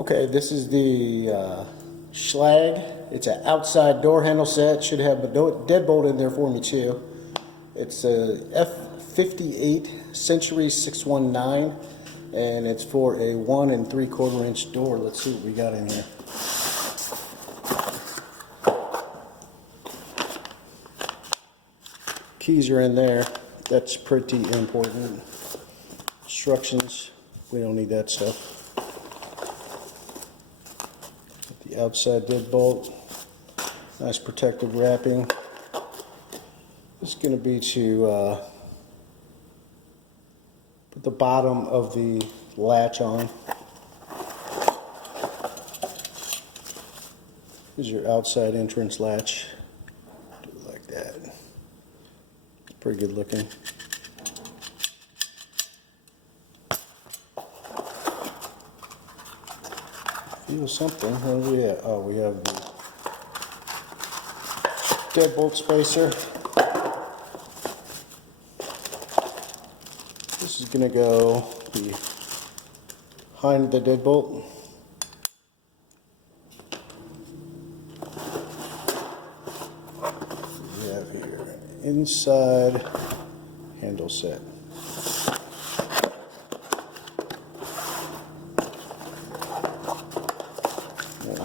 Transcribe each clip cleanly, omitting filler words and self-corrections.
Okay, this is the Schlage. It's an outside door handle set. Should have a deadbolt in there for me too. It's a F58 Century 619, and it's for a 1 3/4 inch door. Let's see what we got in here. Keys are in there. That's pretty important. Instructions, we don't need that stuff. The outside deadbolt, nice protective wrapping. It's going to be to put the bottom of the latch on. Here's your outside entrance latch. Do it like that. It's pretty good looking. Feel something. What do we have? Oh, we have the deadbolt spacer. This is going to go behind the deadbolt. We have here inside handle set.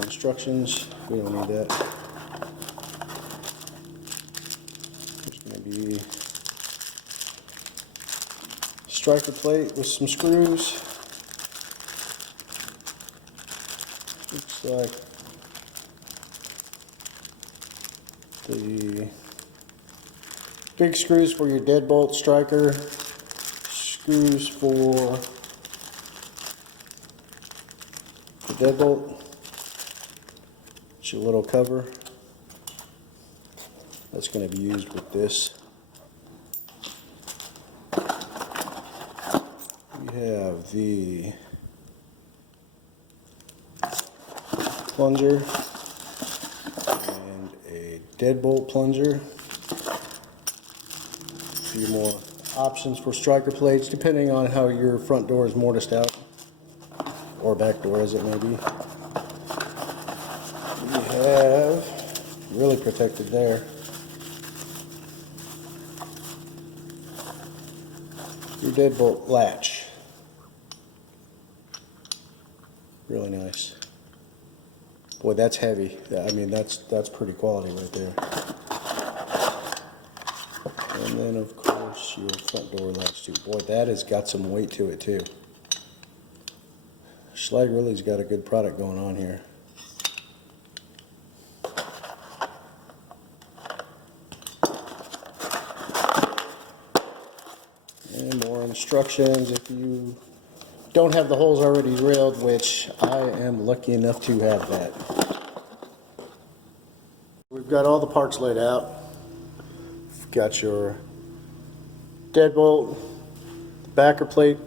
Instructions, we don't need that. There's going to be striker plate with some screws. Looks like the big screws for your deadbolt striker, screws for the deadbolt. It's your little cover that's going to be used with this. We have the plunger and a deadbolt plunger. A few more options for striker plates depending on how your front door is mortised out, or back door as it may be. We have, really protected there, your deadbolt latch. Really nice. Boy, that's heavy. I mean, that's pretty quality right there. And then, of course, your front door latch too. Boy, that has got some weight to it too. Schlage really's got a good product going on here. And more instructions if you don't have the holes already drilled, which I am lucky enough to have that. We've got all the parts laid out. We've got your deadbolt, backer plate,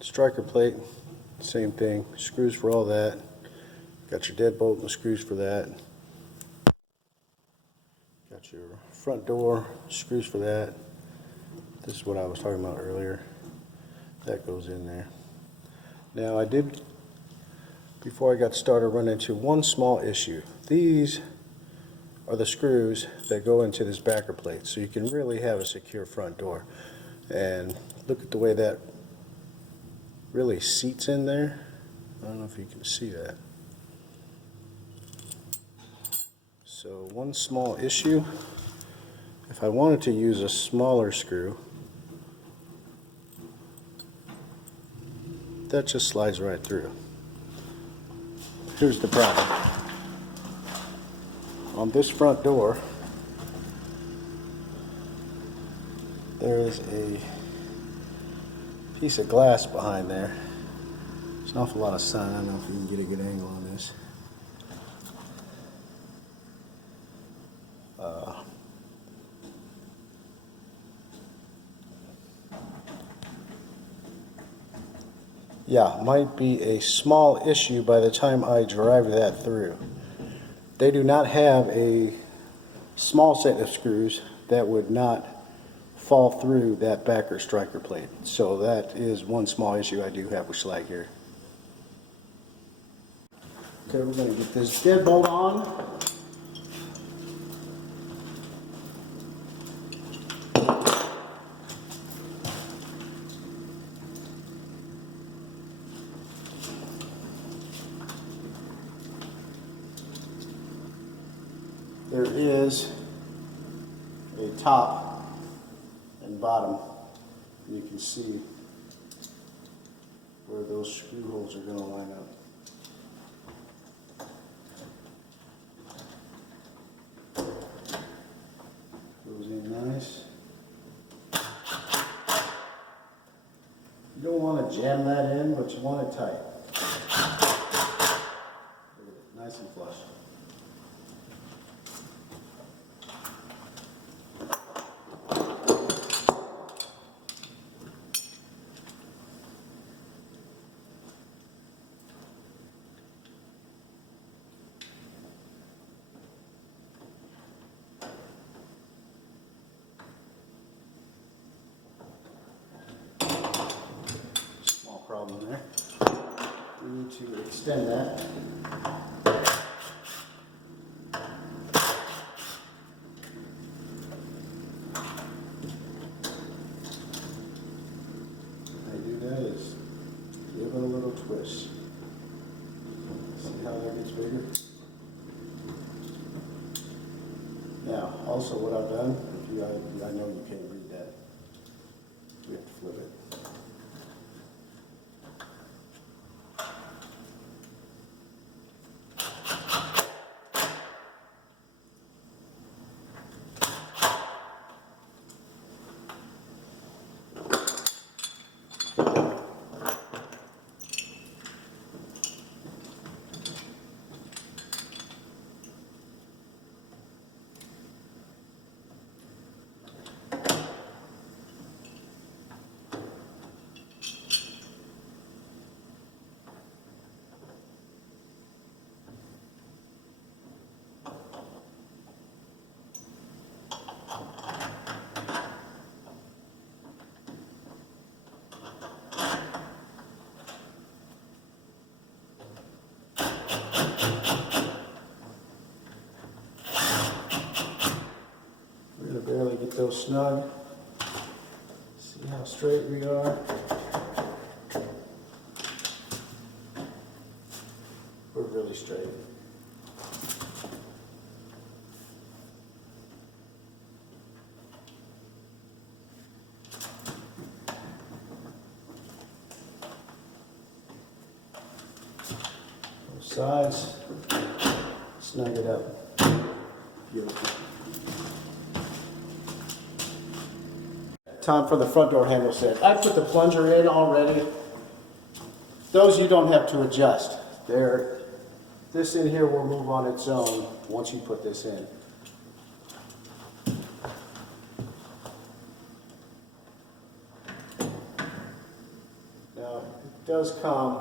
striker plate, same thing, screws for all that. Got your deadbolt and the screws for that. Got your front door, screws for that. This is what I was talking about earlier. That goes in there. Now I did, before I got started, run into one small issue. These are the screws that go into this backer plate, so you can really have a secure front door. And look at the way that really seats in there. I don't know if you can see that. So one small issue, if I wanted to use a smaller screw, that just slides right through. Here's the problem. On this front door, there is a piece of glass behind there. There's an awful lot of sun. I don't know if you can get a good angle on this. Yeah, might be a small issue by the time I drive that through. They do not have a small set of screws that would not fall through that backer striker plate. So that is one small issue I do have with Schlage here. Okay, we're going to get this deadbolt on. There is a top and bottom. You can see where those screw holes are going to line up. Goes in nice. You don't want to jam that in, but you want it tight. Look at it, nice and flush. Problem there. We need to extend that. How I do that is give it a little twist. See how that gets bigger? Now, also what I've done, I know you can't read that. We have to flip it. Barely get those snug. See how straight we are. We're really straight. Both sides. Snug it up. Beautiful. Time for the front door handle set. I put the plunger in already. Those you don't have to adjust. This in here will move on its own once you put this in. Now, it does come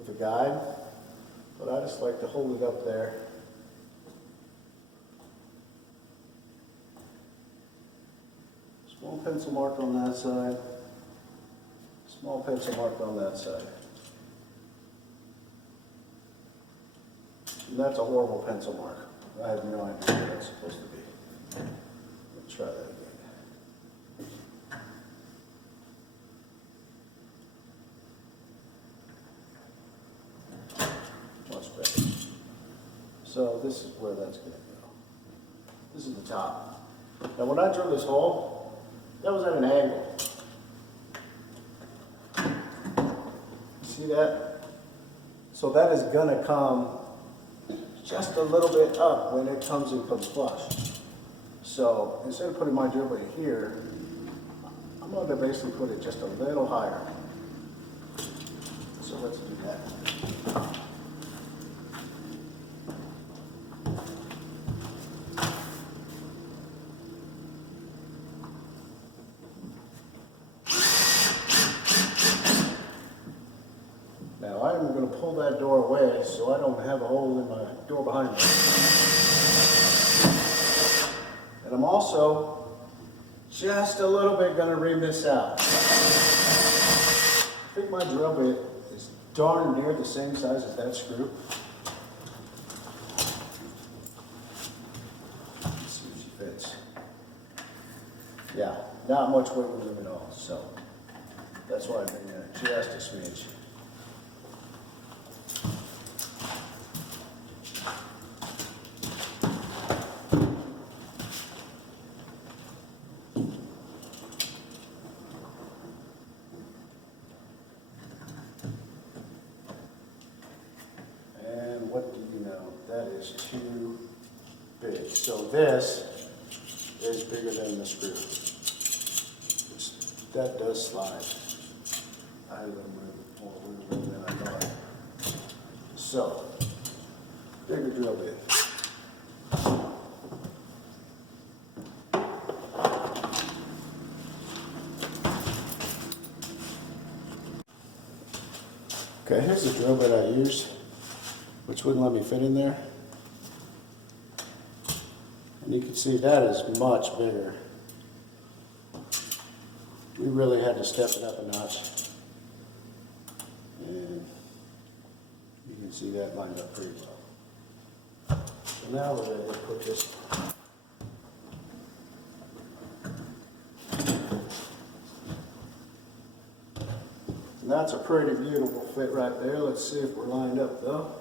with a guide, but I just like to hold it up there. Small pencil mark on that side, small pencil mark on that side. And that's a horrible pencil mark. I have no idea what that's supposed to be. Let's try that again. Much better. So this is where that's going to go. This is the top. Now when I drilled this hole, that was at an angle. See that? So that is gonna come just a little bit up when it comes flush. So instead of putting my drill bit here, I'm gonna basically put it just a little higher. So let's do that. Now I'm going to pull that door away so I don't have a hole in my door behind me. And I'm also just a little bit going to ream this out. I think my drill bit is darn near the same size as that screw. not much wiggle room at all, so that's why I bring that just a smidge. And what do you know? That is too big. So this is bigger than the screw. That does slide. I have a little more wiggle room than I thought. So, bigger drill bit. Okay, here's the drill bit I used, which wouldn't let me fit in there. And you can see that is much bigger. We really had to step it up a notch. And you can see that lined up pretty well. So now we're ready to put this. And that's a pretty beautiful fit right there. Let's see if we're lined up though.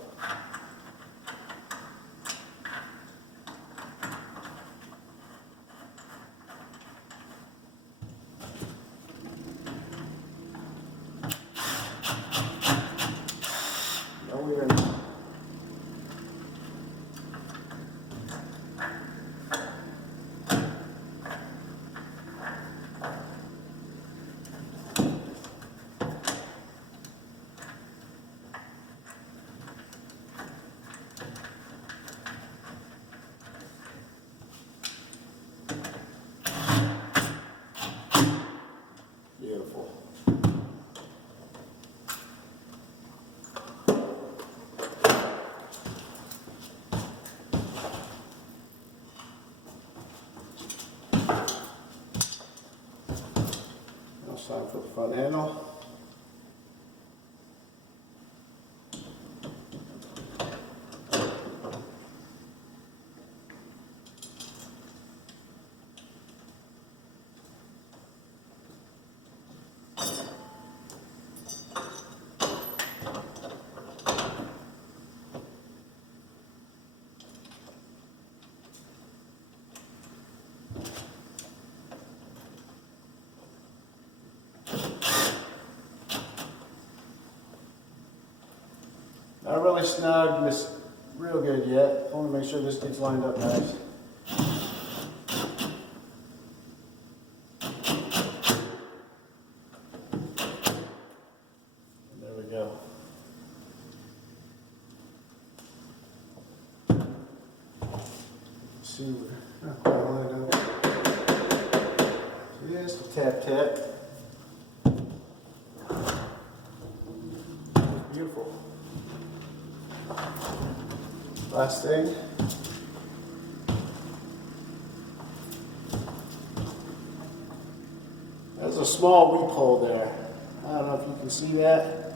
Beautiful. Now it's time for the front handle. Not really snug this real good yet. I want to make sure this gets lined up nice. And there we go. Let's see, we're not quite lined up. Just a tap tap. Beautiful. Last thing. There's a small weep hole there. I don't know if you can see that.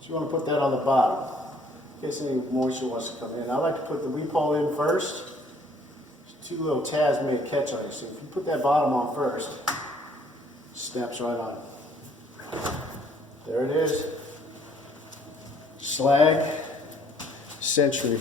So you want to put that on the bottom in case any moisture wants to come in. I like to put the weep hole in first. There's two little tabs made a catch on you. So if you put that bottom on first, it snaps right on. There it is. Schlage Century.